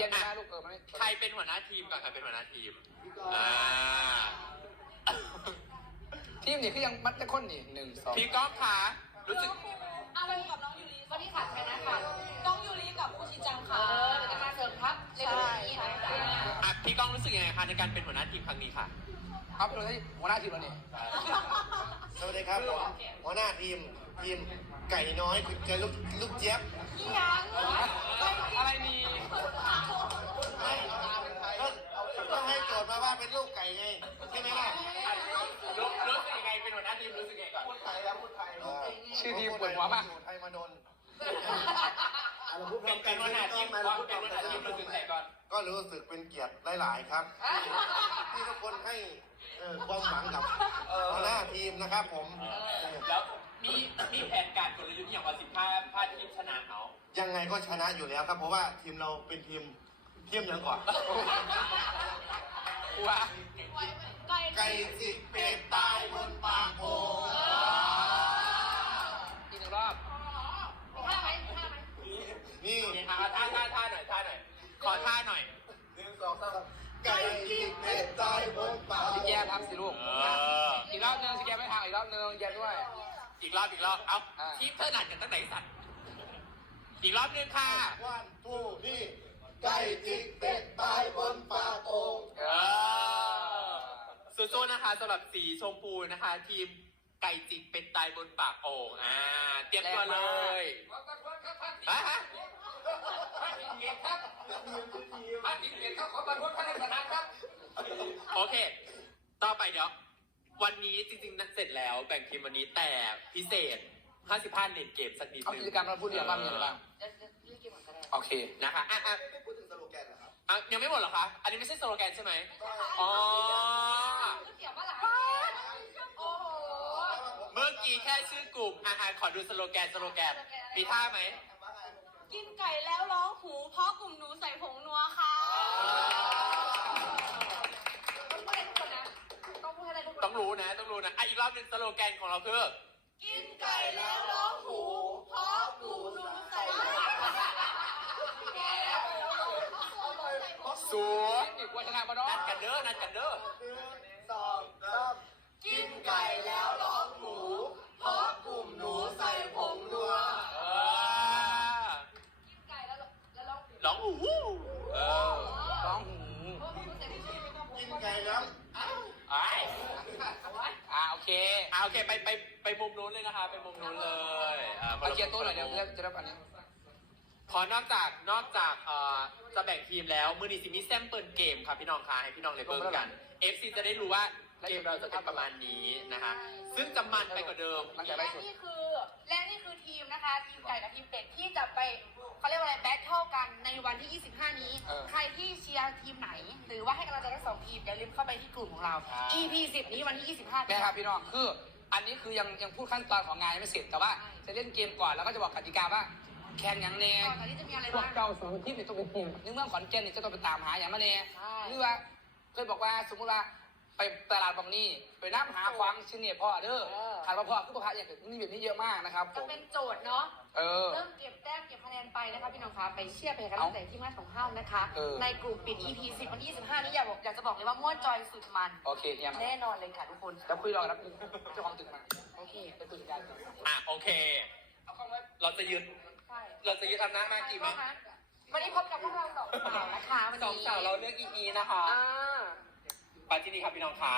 ยังได้ลูกเออมาใครเป็นหัวหน้าทีมก่อนใครเป็นหัวหน้าทีม ทีมนี่คือยังมัดจะค้นนี่หนึ่งสองพี่ก๊อฟขารู้สึกอะไรกับน้องยูรีคนที่ขาดใครนะคะน้องยูริกับคุชิจังค่ะเดี๋ยวจะมาเสริมครับใช่ใช่ใช่พี่ก้องรู้สึกยังไงคะในการเป็นหัวหน้าทีมครั้งนี้ค่ะ ครับเป็นหัวหน้าหัวหน้าทีมแล้วนี่สวัสดีครับผม หัวหน้าทีม ทีมไก่น้อยคุณเจกลูกเจี๊ยบพี่ยังไก่นพูดไทยแล้วพูดไทยชื่อทีมปวดหัวมากไทยมาโดนเป็นการหน้าทีมเราพูดเป็นการหน้าทีมรู้สึกไงก่นก็รู้สึกเป็นเกียรติหลายๆครับ ที่ทุกคนให้ความหวังกับหน้าทีมนะครับผมแล้วมีมีแผนการกลยุทธ์อย่างว่าสิบห้าพาทีมชนะเขายังไงก็ชนะอยู่แล้วครับเพราะว่าทีมเราเป็นทีมเทียมยังก่อนว่าไก่สิเป็ดตายบนปากโขอท่าหน่อย หนึ่งสองสามไก่กินเป็ดตายบนป่าจิแก้ครับสิลูก อีกรอบนึงจิแก้ไม่ทางอีกรอบนึงแก้ด้วย อีกรอบ อีกรอบ เอาทีมเธอหนักกันตั้งไหนสัตว์ อีกรอบนึงค่ะวันทูนี่ไก่กินเม็ดตายบนป่าอ่งสุดๆนะคะสำหรับสีชมพูนะคะ ทีมไก่จิกเป็นตายบนปากโอ้อ่าเตรียมตัวเลยฮะฮะเงียครับฮะเงียครับขอบันทึกพันธสัญญาครับโอเค ต่อไปเดี๋ยววันนี้จริงๆนัดเสร็จแล้วแบ่งทีมวันนี้แต่พิเศษ55เล่นเกมสักนิดนึงกิจกรรมเราพูดเรื่องบ่างอย่างไรบ้างโอเคนะคะอ่ะอ่ะพูดถึงสโลแกนเหรอครับอ่ะยังไม่หมดเหรอคะอันนี้ไม่ใช่สโลแกนใช่ไหมอ๋อกี้แค่ชื่อกลุ่มอาหารขอดูสโลแกน สโลแกน มีท่าไหม กินไก่แล้วร้องหู เพราะกลุ่มหนูใส่ผงนัวค่ะ ต้องรู้นะ ต้องรู้นะอ่ะอีกรอบหนึ่งสโลแกนของเราคือ กินไก่แล้วร้องหู เพราะกลุ่มหนูใส่ผสวยวัฒนธวรมนัดกันเด้อ นัดกันเด้อหนึ่งสองสามกินไก่แล้วร้องหูพราะกลุ่มหนูใส่ผมนัวกินไก่แล้วแล้วร้องหูร้องหู เออร้องหูกินไก่แล้วไอ้าโอเคอ่าโอเคไปไปไปมุมนู้นเลยนะคะ ไปมุมนู้นเลยเอาเคียร์ตู้หน่อยเดี๋ยวจะรับอันนี้พอนอกจากนอกจากจะแบ่งทีมแล้วมือดีซิมิแซมเปิลเกมครับพี่น้องคะให้พี่น้องเลเบิลกัน FC จะได้รู้ว่าเกมเราจะทำประมาณนี้นะคะ ซึ่งจะมันไปกว่าเดิม และนี่คือ และนี่คือทีมนะคะ ทีมไก่กับทีมเป็ด ที่จะไปเขาเรียกว่าอะไรแบทเทิลกันในวันที่ 25 นี้ ใครที่เชียร์ทีมไหน หรือว่าให้กำลังใจทั้งสองทีมอย่าลืมเข้าไปที่กลุ่มของเรา EP 10นี้วันที่ 25นะครับพี่น้อง คือ อันนี้คือยังยังพูดขั้นตอนของงานยังไม่เสร็จแต่ว่าจะเล่นเกมก่อนแล้วก็จะบอกกติกาว่าแข่งอย่างแน่พวกเจ้าสองทีมเนต้องไปปุ่มนึกเมื่อขอนแก่นเนี่ยจะต้องไปตามหาอย่างมาแน่หรือว่าเคยบอกว่าสมมติว่าไปตลาดบางนี่ไปน้ำหาความชินเนี่ยพ่อเด้อถามว่าพ่อคือประอยาอย่างนี่แบบนี้เยอะมากนะครับก็เป็นโจทย์เนาะเริ่มเก็บแต้มเก็บคะแนนไปนะคะพี่น้องคะไปเชียร์ไปกันตั้งแต่ที่มาสองห้านะคะ ในกลุ่มปิด EP ิบวันที่สิบห้านี่อยากบอกอยากจะบอกเลยว่าม้วนจอย สุดมันโอเคเนี่ยแน่นอนเลยค่ะทุกคนแล้วคุยรอรับเจ้าของตึกมา โอเคไปตึกกันอ่ะโอเคเราจะยืน เราจะยืนอำนาจมากี่มั้วันนี้พบกับพวกเราสองสาวนะคะวันนี้สองสาวเราเลือกอ EP นะคะไปที่นี่ครับพี่น้องขา